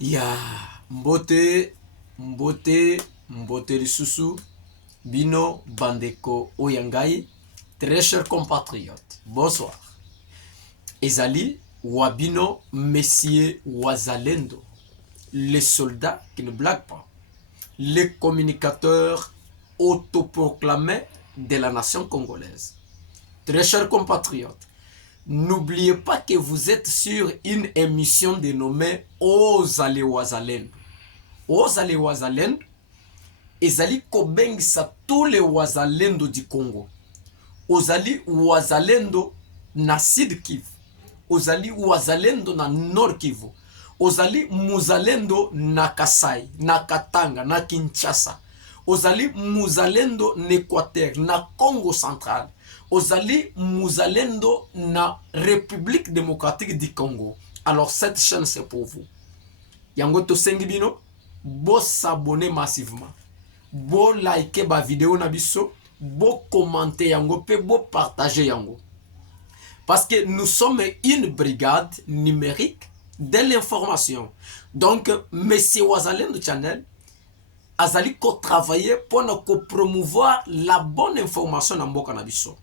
Ya mbote lisusu bino bandeko oyangai, très chers compatriotes, bonsoir. Ezali wabino messieurs wazalendo, les soldats qui ne blaguent pas, les communicateurs autoproclamés de la nation congolaise. Très chers compatriotes, n'oubliez pas que vous êtes sur une émission dénommée Ozali Wazalendo. Ozali Wazalendo, ezali kobengisa tous les wazalendo du Congo. Ozali wazalendo na Sud Kivu. Ozali wazalendo na Nord Kivu. Ozali muzalendo na Kasai, na Katanga, na Kinshasa. Ozali muzalendo na Équateur, na Congo central. Ozali muzalendo na République démocratique du Congo. Alors cette chaîne c'est pour vous. Yango to sengibino, bo s'abonner massivement. Bo like ba vidéo na biso, bo commenter yango pe bo partager yango. Parce que nous sommes une brigade numérique de l'information. Donc, Monsieur Wazalendo Channel, azali ko travailler pour nous promouvoir la bonne information dans mboka na biso.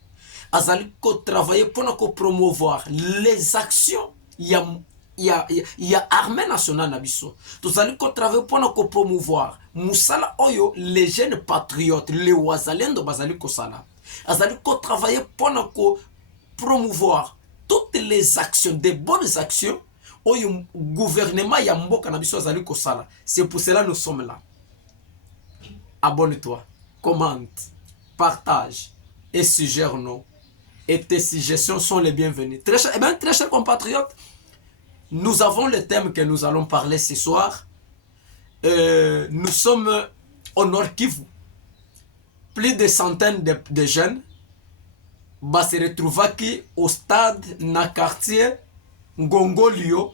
Azali ko travailler pour nous promouvoir les actions ya armée nationale na biso. Tozali ko travailler pour nous promouvoir musala oyo les jeunes patriotes, les Wazalendo bazali ko sala. Azali ko travailler pour nous promouvoir toutes les actions, des bonnes actions au gouvernement ya mboka na biso azali kosala. C'est pour cela nous sommes là. Abonne-toi, commente, partage et suggère-nous. Et tes suggestions sont les bienvenues. Très chers compatriotes, nous avons le thème que nous allons parler ce soir. Nous sommes au Nord Kivu. Plus de centaines de jeunes se retrouvent au stade na quartier Ngongolio.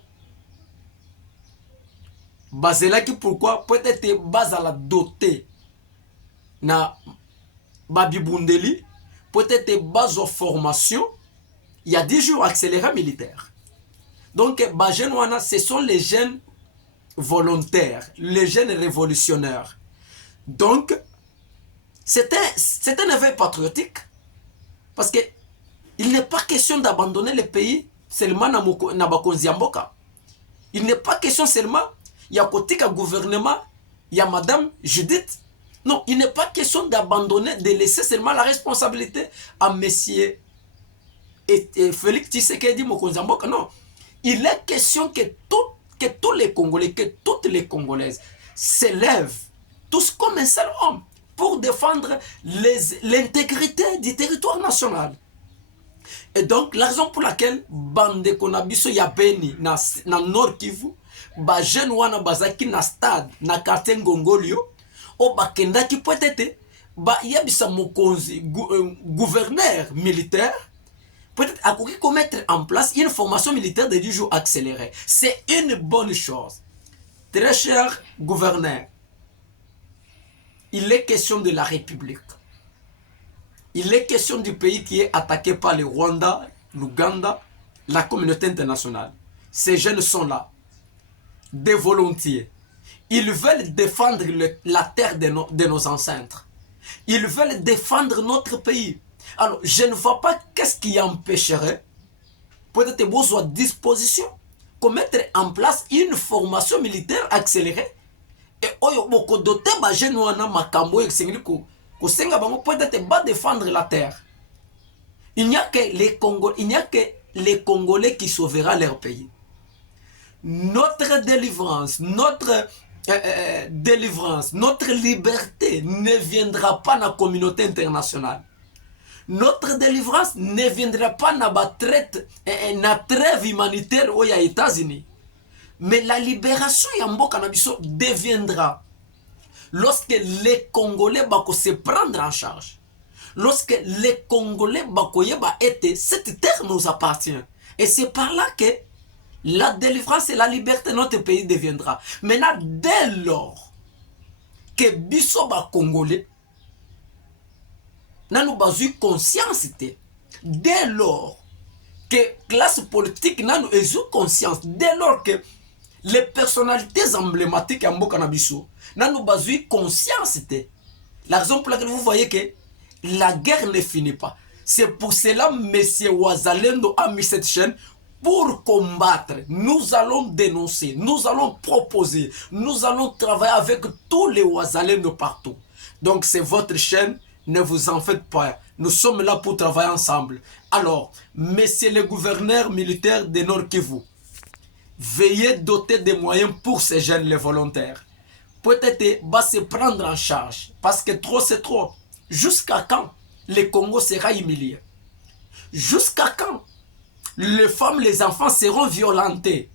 Bazelaki pourquoi peut-être bazala doté na babibundeli, peut-être bazo formation, il y a 10 jours accéléré militaire. Donc bajenwana, ce sont les jeunes volontaires, les jeunes révolutionnaires. Donc c'est un éveil patriotique. Parce que il n'est pas question d'abandonner le pays seulement na bakonzi ya mboka. Il n'est pas question seulement ya kotika gouvernement ya madame Judith. Non, il n'est pas question d'abandonner, de laisser seulement la responsabilité à monsieur et Félix Tshisekedi mokonzi ya mboka. Non, il est question que tous les Congolais, que toutes les Congolaises s'élèvent tous comme un seul homme pour défendre l'intégrité du territoire national. Et donc, la raison pour laquelle bande konabiso ya beni na Nord Kivu, ba jeune wana bazaki na stade na quartier Ngongolio, o bakendaki peut-être ba yebisa mokonzi gouverneur militaire, peut-être akoki ko mettre en place une formation militaire de 10 jours accélérée. C'est une bonne chose. Très cher gouverneur, il est question de la République. Il est question du pays qui est attaqué par le Rwanda, l'Ouganda, la communauté internationale. Ces jeunes sont là, des volontiers. Ils veulent défendre la terre de nos ancêtres. Ils veulent défendre notre pays. Alors, je ne vois pas qu'est-ce qui empêcherait, peut-être besoin de disposition, qu'on mette en place une formation militaire accélérée. Et oyo boko doté ba jeune wana makambo eksengeli ko senga bango peut-être ba défendre la terre. Il n'y a que les Congolais qui sauveront leur pays. Notre délivrance, notre liberté ne viendra pas de la communauté internationale. Notre délivrance ne viendra pas de la trêve humanitaire aux États-Unis. Mais la libération yamboka na biso deviendra lorsque les Congolais bako se prendre en charge. Lorsque les Congolais bako yeba ete cette terre nous appartient. Et c'est par là que la délivrance et la liberté de notre pays deviendra. Maintenant, dès lors que biso ba Congolais nanu bazu conscience te, dès lors que classe politique nanu ezu conscience, dès lors que les personnalités emblématiques en mboka na biso nanu bazui conscience te. La raison pour laquelle vous voyez que la guerre ne finit pas. C'est pour cela monsieur Wazalendo a mis cette chaîne pour combattre. Nous allons dénoncer, nous allons proposer, nous allons travailler avec tous les Wazalendo partout. Donc c'est votre chaîne, ne vous en faites pas. Nous sommes là pour travailler ensemble. Alors, messieurs les gouverneurs militaires de Nord Kivu, veuillez doter des moyens pour ces jeunes, les volontaires. Peut-être va se prendre en charge, parce que trop c'est trop. Jusqu'à quand le Congo sera humilié? Jusqu'à quand les femmes, les enfants seront violentés?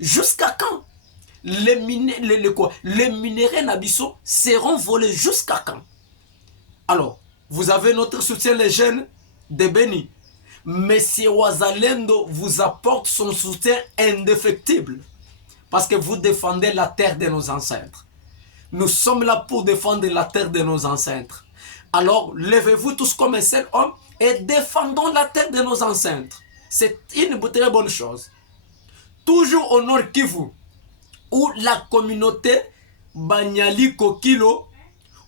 Jusqu'à quand les minéraux nabisso seront volés? Jusqu'à quand? Alors, vous avez notre soutien, les jeunes de Beni. Monsieur Wazalendo vous apporte son soutien indéfectible, parce que vous défendez la terre de nos ancêtres. Nous sommes là pour défendre la terre de nos ancêtres. Alors, levez-vous tous comme un seul homme et défendons la terre de nos ancêtres. C'est une très bonne chose. Toujours au Nord Kivu, où la communauté Banyali Kokilo,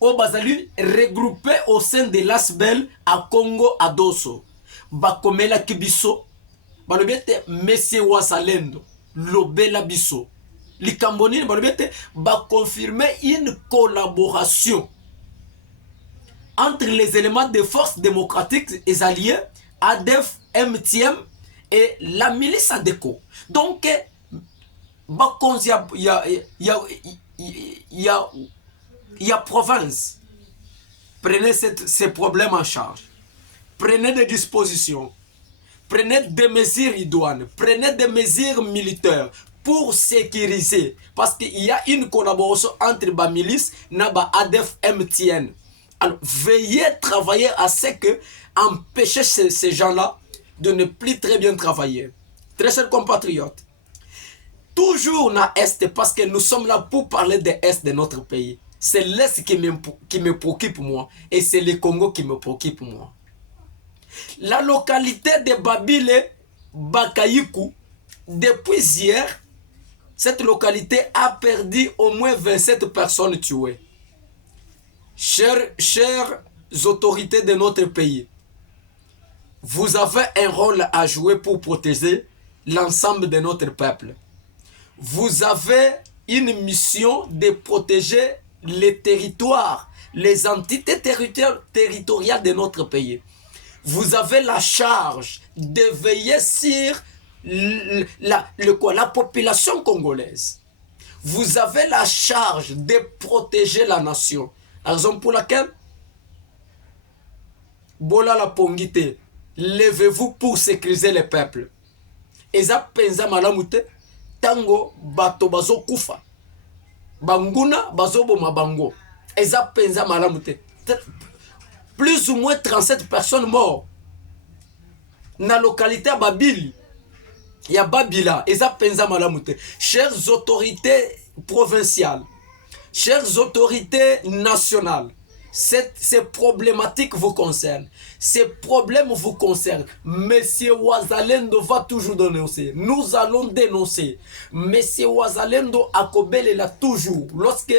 au Bazali, regroupée au sein de l'Asbel à Congo à Dosso, Bakomela Kibiso, Balobete Messie Wazalendo, Lobela Biso. Les Camboniens va confirmer une collaboration entre les éléments de forces démocratiques et alliés, ADF, MTM et la milice ADECO. Donc, il y a province. Prenez ces problèmes en charge. Prenez des dispositions. Prenez des mesures idoines. Prenez des mesures militaires pour sécuriser, parce qu'il y a une collaboration entre la milice et ADF MTN. Alors, veuillez travailler à ce que empêcher ces gens-là de ne plus très bien travailler. Très chers compatriotes, toujours dans l'Est, parce que nous sommes là pour parler de l'Est de notre pays. C'est l'Est qui me préoccupe moi, et c'est le Congo qui me préoccupe moi. La localité de Babile Bakayiku, depuis hier, cette localité a perdu au moins 27 personnes tuées. Chères autorités de notre pays, vous avez un rôle à jouer pour protéger l'ensemble de notre peuple. Vous avez une mission de protéger les territoires, les entités territoriales de notre pays. Vous avez la charge de veiller sur la population congolaise. Vous avez la charge de protéger la nation. Raison pour laquelle Bola la Pongite, levez-vous pour sécuriser le peuple. Eza penza malamute tango bato bazo kufa. Banguna bazo boma bango. Eza penza malamute. Plus ou moins 37 personnes mortes. Dans la localité à Babili. Il y a Babila, Eza penza malamute. Chères autorités provinciales, chères autorités nationales, ces problématiques vous concernent. Ces problèmes vous concernent. Monsieur Wazalendo va toujours dénoncer. Nous allons dénoncer. Monsieur Wazalendo Akobele l'a toujours. Lorsque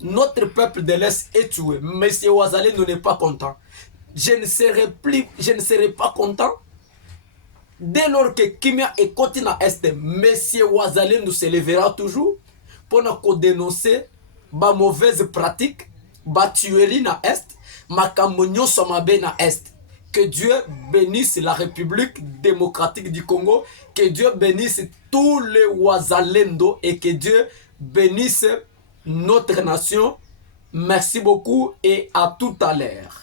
notre peuple de l'Est est tué, Monsieur Wazalendo n'est pas content. Je ne serai pas content. Dès lors que Kimia est continent Est, Monsieur Wazalendo se lèvera toujours pour nous dénoncer ma mauvaise pratique, ma tuerie na Est, ma camonio somabe na Est. Que Dieu bénisse la République démocratique du Congo, que Dieu bénisse tous les Wazalendo et que Dieu bénisse notre nation. Merci beaucoup et à tout à l'heure.